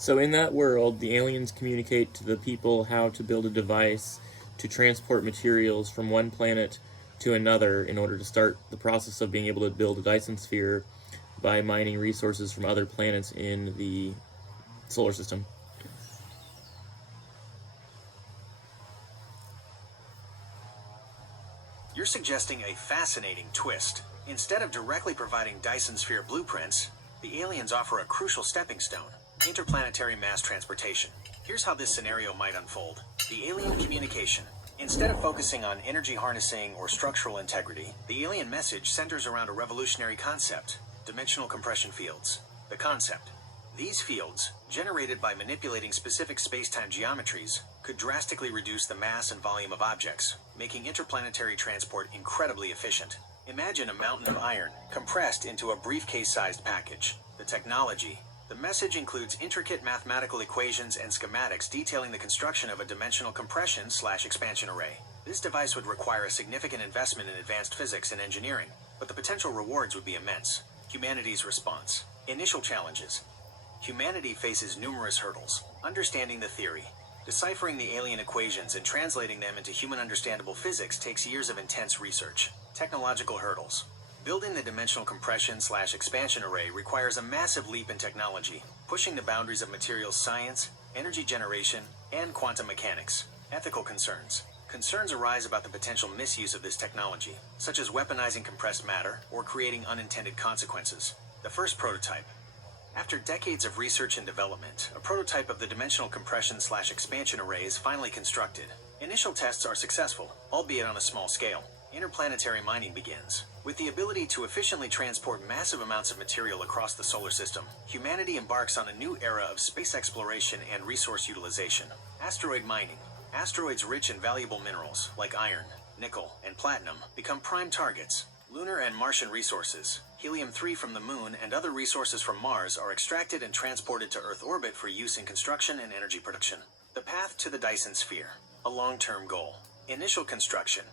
So in that world, the aliens communicate to the people how to build a device to transport materials from one planet to another in order to start the process of being able to build a Dyson sphere by mining resources from other planets in the solar system. You're suggesting a fascinating twist. Instead of directly providing Dyson sphere blueprints, the aliens offer a crucial stepping stone: interplanetary mass transportation. Here's how this scenario might unfold. The alien communication. Instead of focusing on energy harnessing or structural integrity, the alien message centers around a revolutionary concept: dimensional compression fields. The concept: these fields, generated by manipulating specific space-time geometries, could drastically reduce the mass and volume of objects, making interplanetary transport incredibly efficient. Imagine a mountain of iron compressed into a briefcase-sized package. The technology. The message includes intricate mathematical equations and schematics detailing the construction of a dimensional compression/expansion array. This device would require a significant investment in advanced physics and engineering, but the potential rewards would be immense. Humanity's response. Initial challenges. Humanity faces numerous hurdles. Understanding the theory. Deciphering the alien equations and translating them into human-understandable physics takes years of intense research. Technological hurdles. Building the dimensional compression/expansion array requires a massive leap in technology, pushing the boundaries of materials science, energy generation, and quantum mechanics. Ethical concerns. Concerns arise about the potential misuse of this technology, such as weaponizing compressed matter or creating unintended consequences. The first prototype. After decades of research and development, a prototype of the dimensional compression/expansion array is finally constructed. Initial tests are successful, albeit on a small scale. Interplanetary mining begins. With the ability to efficiently transport massive amounts of material across the solar system, humanity embarks on a new era of space exploration and resource utilization. Asteroid mining. Asteroids rich in valuable minerals, like iron, nickel, and platinum, become prime targets. Lunar and Martian resources. Helium-3 from the Moon and other resources from Mars are extracted and transported to Earth orbit for use in construction and energy production. The path to the Dyson sphere. A long-term goal. Initial construction.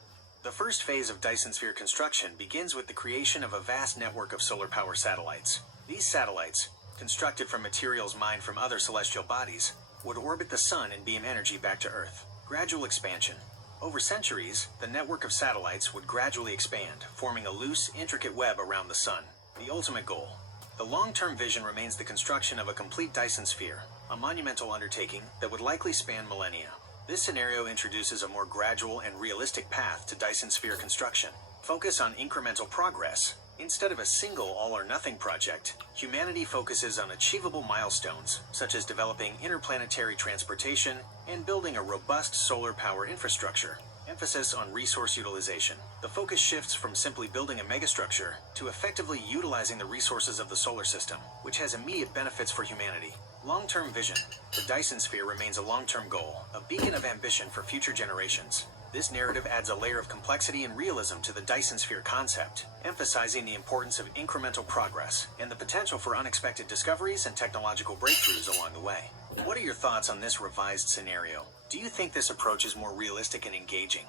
The first phase of Dyson sphere construction begins with the creation of a vast network of solar power satellites. These satellites, constructed from materials mined from other celestial bodies, would orbit the Sun and beam energy back to Earth. Gradual expansion. Over centuries, the network of satellites would gradually expand, forming a loose, intricate web around the Sun. The ultimate goal. The long-term vision remains the construction of a complete Dyson sphere, a monumental undertaking that would likely span millennia. This scenario introduces a more gradual and realistic path to Dyson sphere construction. Focus on incremental progress. Instead of a single all-or-nothing project, humanity focuses on achievable milestones, such as developing interplanetary transportation and building a robust solar power infrastructure. Emphasis on resource utilization. The focus shifts from simply building a megastructure to effectively utilizing the resources of the solar system, which has immediate benefits for humanity. Long-term vision. The Dyson sphere remains a long-term goal, a beacon of ambition for future generations. This narrative adds a layer of complexity and realism to the Dyson sphere concept, emphasizing the importance of incremental progress and the potential for unexpected discoveries and technological breakthroughs along the way. What are your thoughts on this revised scenario? Do you think this approach is more realistic and engaging?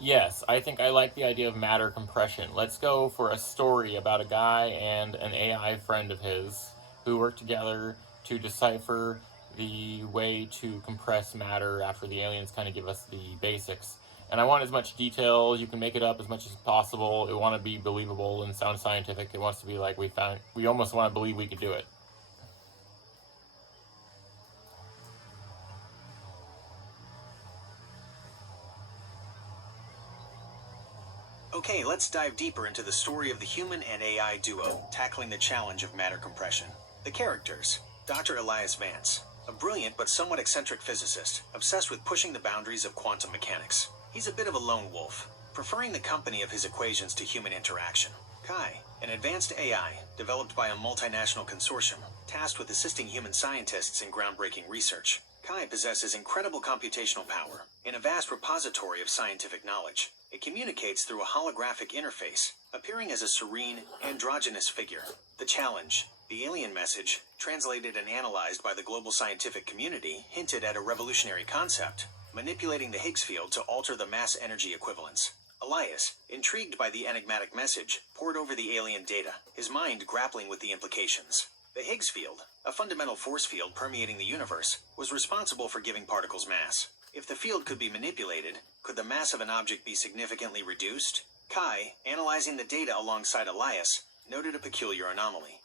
Yes, I think I like the idea of matter compression. Let's go for a story about a guy and an AI friend of his who work together to decipher the way to compress matter after the aliens kind of give us the basics. And I want as much detail, you can make it up as much as possible. It want to be believable and sound scientific. It wants to be like we almost want to believe we could do it. Okay, let's dive deeper into the story of the human and AI duo, tackling the challenge of matter compression. The characters. Dr. Elias Vance, a brilliant but somewhat eccentric physicist, obsessed with pushing the boundaries of quantum mechanics. He's a bit of a lone wolf, preferring the company of his equations to human interaction. Kai, an advanced AI developed by a multinational consortium, tasked with assisting human scientists in groundbreaking research. Kai possesses incredible computational power and a vast repository of scientific knowledge. It communicates through a holographic interface, appearing as a serene, androgynous figure. The challenge. The alien message, translated and analyzed by the global scientific community, hinted at a revolutionary concept: manipulating the Higgs field to alter the mass energy equivalence. Elias, intrigued by the enigmatic message, pored over the alien data, his mind grappling with the implications. The Higgs field, a fundamental force field permeating the universe, was responsible for giving particles mass. If the field could be manipulated, could the mass of an object be significantly reduced? Kai, analyzing the data alongside Elias, noted a peculiar anomaly.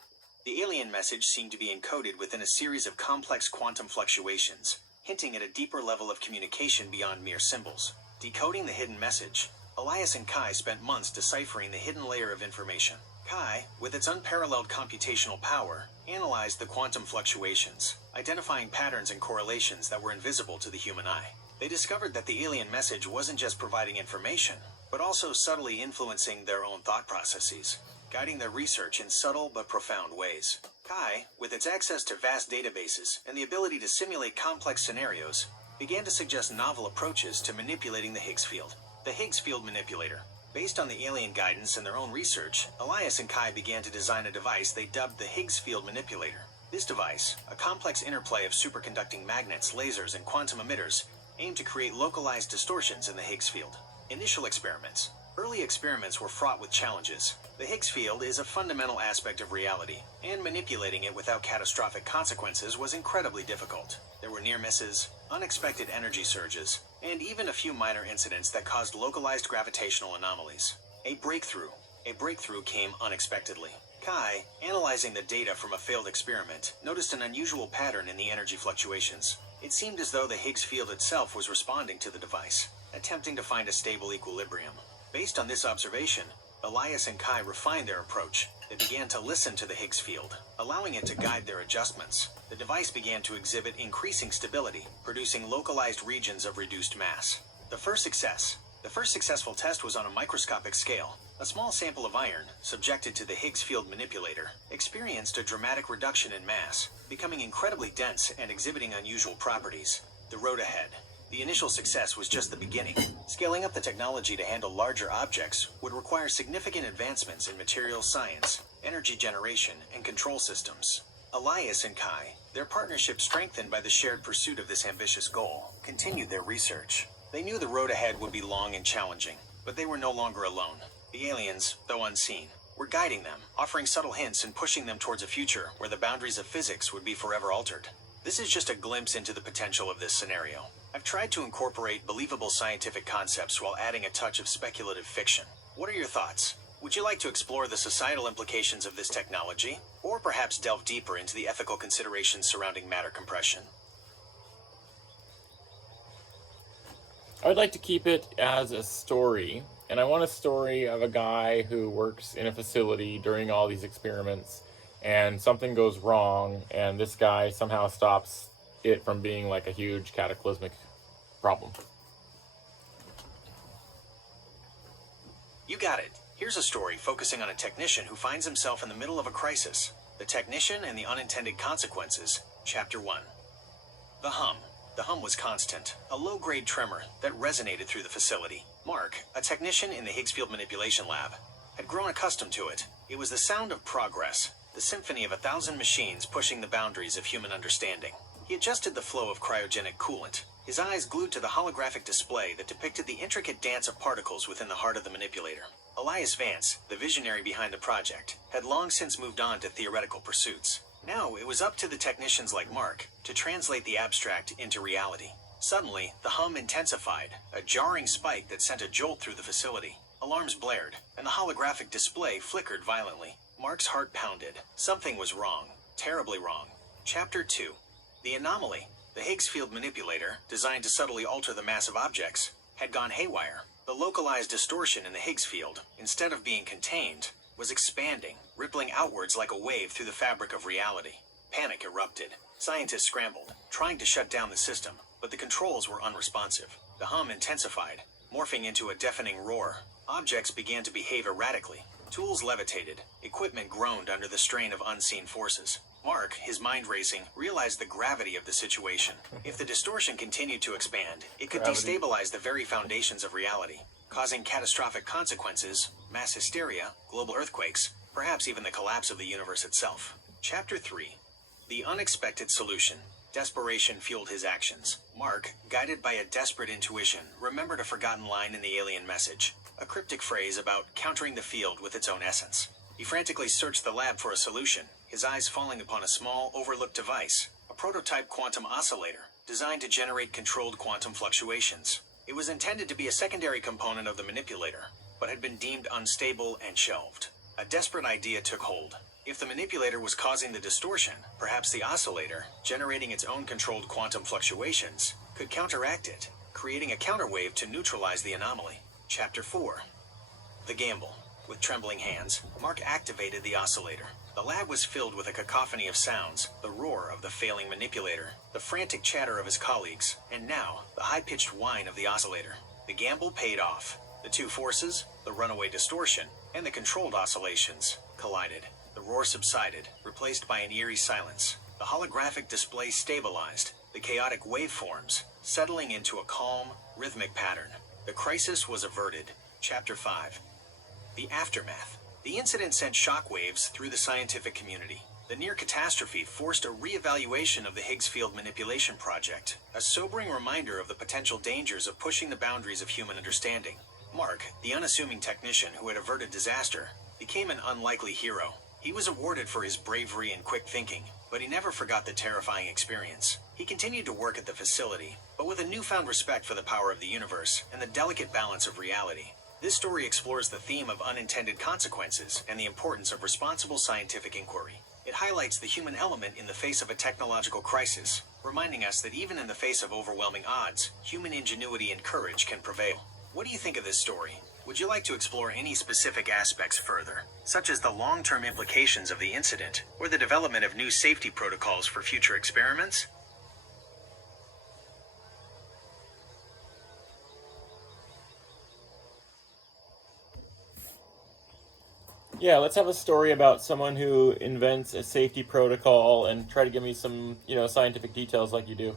The alien message seemed to be encoded within a series of complex quantum fluctuations, hinting at a deeper level of communication beyond mere symbols. Decoding the hidden message, Elias and Kai spent months deciphering the hidden layer of information. Kai, with its unparalleled computational power, analyzed the quantum fluctuations, identifying patterns and correlations that were invisible to the human eye. They discovered that the alien message wasn't just providing information, but also subtly influencing their own thought processes, guiding their research in subtle but profound ways. Kai, with its access to vast databases and the ability to simulate complex scenarios, began to suggest novel approaches to manipulating the Higgs field. The Higgs field manipulator. Based on the alien guidance and their own research, Elias and Kai began to design a device they dubbed the Higgs field manipulator. This device, a complex interplay of superconducting magnets, lasers, and quantum emitters, aimed to create localized distortions in the Higgs field. Initial experiments. Early experiments were fraught with challenges. The Higgs field is a fundamental aspect of reality, and manipulating it without catastrophic consequences was incredibly difficult. There were near misses, unexpected energy surges, and even a few minor incidents that caused localized gravitational anomalies. A breakthrough came unexpectedly. Kai, analyzing the data from a failed experiment, noticed an unusual pattern in the energy fluctuations. It seemed as though the Higgs field itself was responding to the device, attempting to find a stable equilibrium. Based on this observation, Elias and Kai refined their approach. They began to listen to the Higgs field, allowing it to guide their adjustments. The device began to exhibit increasing stability, producing localized regions of reduced mass. The first successful test was on a microscopic scale. A small sample of iron, subjected to the Higgs field manipulator, experienced a dramatic reduction in mass, becoming incredibly dense and exhibiting unusual properties. The road ahead. The initial success was just the beginning. Scaling up the technology to handle larger objects would require significant advancements in materials science, energy generation, and control systems. Elias and Kai, their partnership strengthened by the shared pursuit of this ambitious goal, continued their research. They knew the road ahead would be long and challenging, but they were no longer alone. The aliens, though unseen, were guiding them, offering subtle hints and pushing them towards a future where the boundaries of physics would be forever altered. This is just a glimpse into the potential of this scenario. I've tried to incorporate believable scientific concepts while adding a touch of speculative fiction. What are your thoughts? Would you like to explore the societal implications of this technology, or perhaps delve deeper into the ethical considerations surrounding matter compression? I would like to keep it as a story, and I want a story of a guy who works in a facility during all these experiments, and something goes wrong, and this guy somehow stops it from being like a huge cataclysmic problem. You got it. Here's a story focusing on a technician who finds himself in the middle of a crisis. The Technician and the Unintended Consequences, Chapter 1. The hum. The hum was constant, a low-grade tremor that resonated through the facility. Mark, a technician in the Higgs field manipulation lab, had grown accustomed to it. It was the sound of progress, the symphony of 1,000 machines pushing the boundaries of human understanding. He adjusted the flow of cryogenic coolant, his eyes glued to the holographic display that depicted the intricate dance of particles within the heart of the manipulator. Elias Vance, the visionary behind the project, had long since moved on to theoretical pursuits. Now it was up to the technicians like Mark to translate the abstract into reality. Suddenly, the hum intensified, a jarring spike that sent a jolt through the facility. Alarms blared, and the holographic display flickered violently. Mark's heart pounded. Something was wrong. Terribly wrong. Chapter 2. The anomaly. The Higgs field manipulator, designed to subtly alter the mass of objects, had gone haywire. The localized distortion in the Higgs field, instead of being contained, was expanding, rippling outwards like a wave through the fabric of reality. Panic erupted. Scientists scrambled, trying to shut down the system, but the controls were unresponsive. The hum intensified, morphing into a deafening roar. Objects began to behave erratically. Tools levitated. Equipment groaned under the strain of unseen forces. Mark, his mind racing, realized the gravity of the situation. If the distortion continued to expand, it could destabilize the very foundations of reality, causing catastrophic consequences, mass hysteria, global earthquakes, perhaps even the collapse of the universe itself. Chapter 3. The Unexpected Solution. Desperation fueled his actions. Mark, guided by a desperate intuition, remembered a forgotten line in the alien message, a cryptic phrase about countering the field with its own essence. He frantically searched the lab for a solution, his eyes falling upon a small, overlooked device, a prototype quantum oscillator, designed to generate controlled quantum fluctuations. It was intended to be a secondary component of the manipulator, but had been deemed unstable and shelved. A desperate idea took hold. If the manipulator was causing the distortion, perhaps the oscillator, generating its own controlled quantum fluctuations, could counteract it, creating a counterwave to neutralize the anomaly. Chapter 4. The Gamble. With trembling hands, Mark activated the oscillator. The lab was filled with a cacophony of sounds, the roar of the failing manipulator, the frantic chatter of his colleagues, and now, the high-pitched whine of the oscillator. The gamble paid off. The two forces, the runaway distortion, and the controlled oscillations, collided. The roar subsided, replaced by an eerie silence. The holographic display stabilized, the chaotic waveforms, settling into a calm, rhythmic pattern. The crisis was averted. Chapter 5. The Aftermath. The incident sent shockwaves through the scientific community. The near catastrophe forced a re-evaluation of the Higgs field manipulation project, a sobering reminder of the potential dangers of pushing the boundaries of human understanding. Mark, the unassuming technician who had averted disaster, became an unlikely hero. He was awarded for his bravery and quick thinking, but he never forgot the terrifying experience. He continued to work at the facility, but with a newfound respect for the power of the universe and the delicate balance of reality. This story explores the theme of unintended consequences and the importance of responsible scientific inquiry. It highlights the human element in the face of a technological crisis, reminding us that even in the face of overwhelming odds, human ingenuity and courage can prevail. What do you think of this story? Would you like to explore any specific aspects further, such as the long-term implications of the incident, or the development of new safety protocols for future experiments? Yeah, let's have a story about someone who invents a safety protocol and try to give me some, scientific details like you do.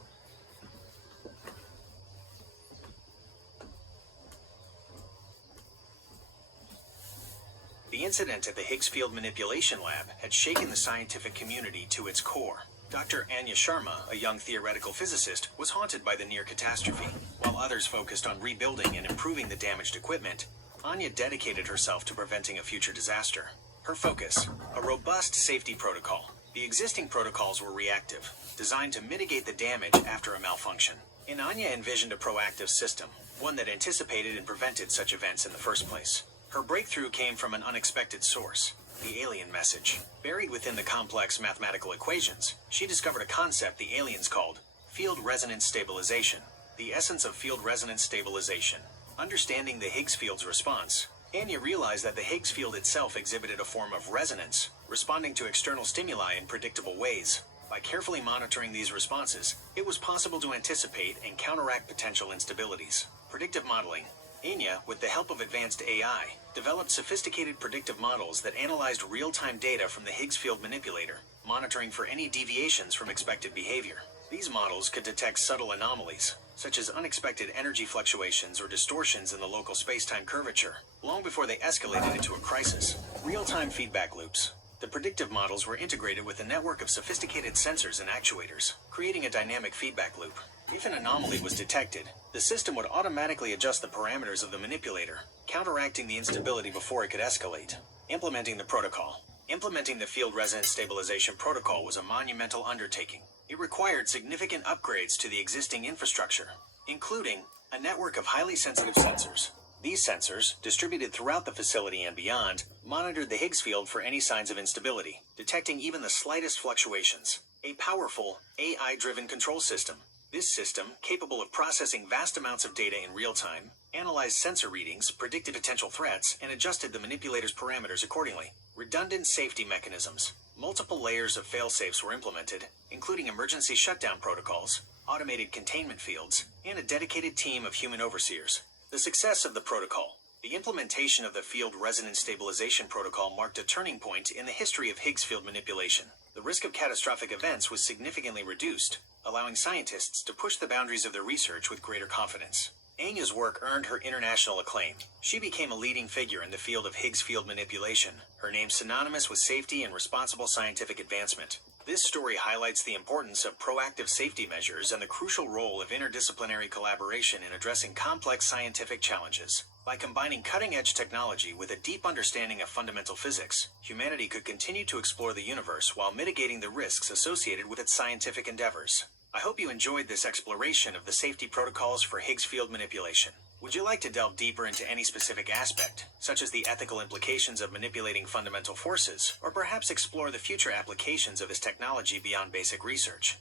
The incident at the Higgs field manipulation lab had shaken the scientific community to its core. Dr. Anya Sharma, a young theoretical physicist, was haunted by the near catastrophe. While others focused on rebuilding and improving the damaged equipment, Anya dedicated herself to preventing a future disaster. Her focus, a robust safety protocol. The existing protocols were reactive, designed to mitigate the damage after a malfunction. And Anya envisioned a proactive system, one that anticipated and prevented such events in the first place. Her breakthrough came from an unexpected source, the alien message. Buried within the complex mathematical equations, she discovered a concept the aliens called field resonance stabilization. The essence of field resonance stabilization. Understanding the Higgs field's response, Anya realized that the Higgs field itself exhibited a form of resonance, responding to external stimuli in predictable ways. By carefully monitoring these responses, it was possible to anticipate and counteract potential instabilities. Predictive modeling. Anya, with the help of advanced AI, developed sophisticated predictive models that analyzed real-time data from the Higgs field manipulator, monitoring for any deviations from expected behavior. These models could detect subtle anomalies, such as unexpected energy fluctuations or distortions in the local space-time curvature, long before they escalated into a crisis. Real-time feedback loops. The predictive models were integrated with a network of sophisticated sensors and actuators, creating a dynamic feedback loop. If an anomaly was detected, the system would automatically adjust the parameters of the manipulator, counteracting the instability before it could escalate. Implementing the protocol. Implementing the field resonance stabilization protocol was a monumental undertaking. It required significant upgrades to the existing infrastructure, including a network of highly sensitive sensors. These sensors, distributed throughout the facility and beyond, monitored the Higgs field for any signs of instability, detecting even the slightest fluctuations. A powerful, AI-driven control system. This system, capable of processing vast amounts of data in real time, analyzed sensor readings, predicted potential threats, and adjusted the manipulator's parameters accordingly. Redundant safety mechanisms. Multiple layers of fail-safes were implemented, including emergency shutdown protocols, automated containment fields, and a dedicated team of human overseers. The success of the protocol. The implementation of the field resonance stabilization protocol marked a turning point in the history of Higgs field manipulation. The risk of catastrophic events was significantly reduced, allowing scientists to push the boundaries of their research with greater confidence. Anya's work earned her international acclaim. She became a leading figure in the field of Higgs field manipulation, her name synonymous with safety and responsible scientific advancement. This story highlights the importance of proactive safety measures and the crucial role of interdisciplinary collaboration in addressing complex scientific challenges. By combining cutting-edge technology with a deep understanding of fundamental physics, humanity could continue to explore the universe while mitigating the risks associated with its scientific endeavors. I hope you enjoyed this exploration of the safety protocols for Higgs field manipulation. Would you like to delve deeper into any specific aspect, such as the ethical implications of manipulating fundamental forces, or perhaps explore the future applications of this technology beyond basic research?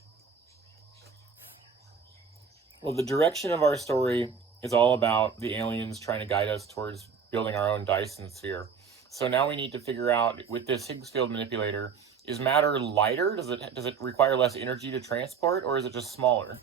Well, the direction of our story is all about the aliens trying to guide us towards building our own Dyson sphere. So now we need to figure out, with this Higgs field manipulator, is matter lighter? Does it require less energy to transport, or is it just smaller?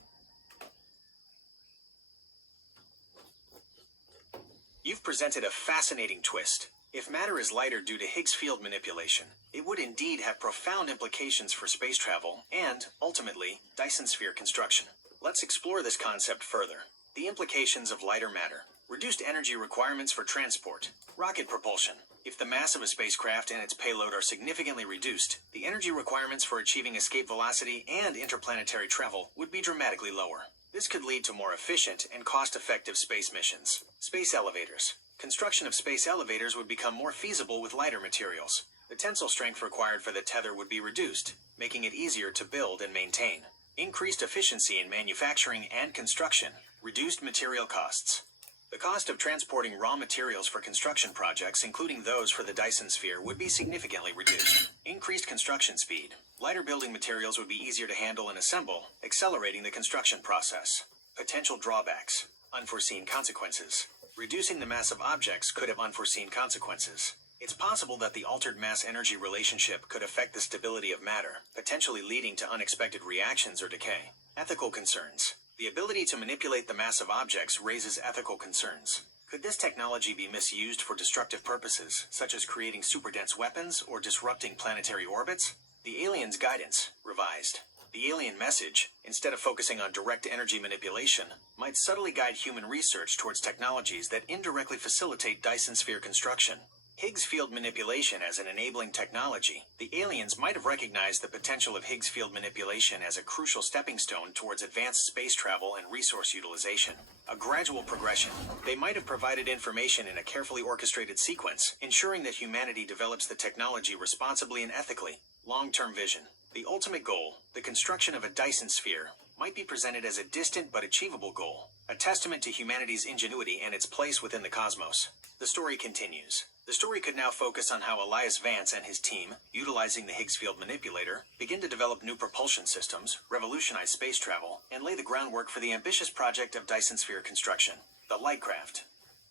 You've presented a fascinating twist. If matter is lighter due to Higgs field manipulation, it would indeed have profound implications for space travel and, ultimately, Dyson sphere construction. Let's explore this concept further. The implications of lighter matter. Reduced energy requirements for transport. Rocket propulsion. If the mass of a spacecraft and its payload are significantly reduced, the energy requirements for achieving escape velocity and interplanetary travel would be dramatically lower. This could lead to more efficient and cost-effective space missions. Space elevators. Construction of space elevators would become more feasible with lighter materials. The tensile strength required for the tether would be reduced, making it easier to build and maintain. Increased efficiency in manufacturing and construction. Reduced material costs. The cost of transporting raw materials for construction projects, including those for the Dyson sphere, would be significantly reduced. Increased construction speed. Lighter building materials would be easier to handle and assemble, accelerating the construction process. Potential drawbacks. Unforeseen consequences. Reducing the mass of objects could have unforeseen consequences. It's possible that the altered mass-energy relationship could affect the stability of matter, potentially leading to unexpected reactions or decay. Ethical concerns. The ability to manipulate the mass of objects raises ethical concerns. Could this technology be misused for destructive purposes, such as creating superdense weapons or disrupting planetary orbits? The alien's guidance, revised. The alien message, instead of focusing on direct energy manipulation, might subtly guide human research towards technologies that indirectly facilitate Dyson sphere construction. Higgs field manipulation as an enabling technology. The aliens might have recognized the potential of Higgs field manipulation as a crucial stepping stone towards advanced space travel and resource utilization. A gradual progression. They might have provided information in a carefully orchestrated sequence, ensuring that humanity develops the technology responsibly and ethically. Long-term vision. The ultimate goal, the construction of a Dyson sphere, might be presented as a distant but achievable goal, a testament to humanity's ingenuity and its place within the cosmos. The story continues. The story could now focus on how Elias Vance and his team, utilizing the Higgs field manipulator, begin to develop new propulsion systems, revolutionize space travel, and lay the groundwork for the ambitious project of Dyson sphere construction, the Lightcraft.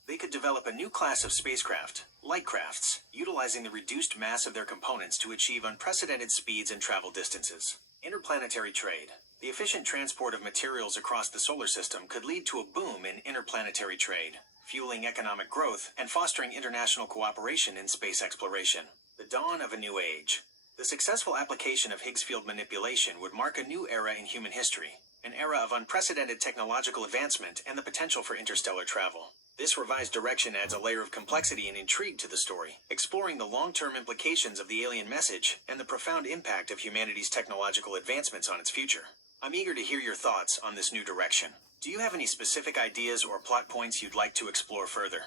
They could develop a new class of spacecraft, Lightcrafts, utilizing the reduced mass of their components to achieve unprecedented speeds and travel distances. Interplanetary trade. The efficient transport of materials across the solar system could lead to a boom in interplanetary trade, fueling economic growth and fostering international cooperation in space exploration. The dawn of a new age. The successful application of Higgs field manipulation would mark a new era in human history, an era of unprecedented technological advancement and the potential for interstellar travel. This revised direction adds a layer of complexity and intrigue to the story, exploring the long-term implications of the alien message and the profound impact of humanity's technological advancements on its future. I'm eager to hear your thoughts on this new direction. Do you have any specific ideas or plot points you'd like to explore further?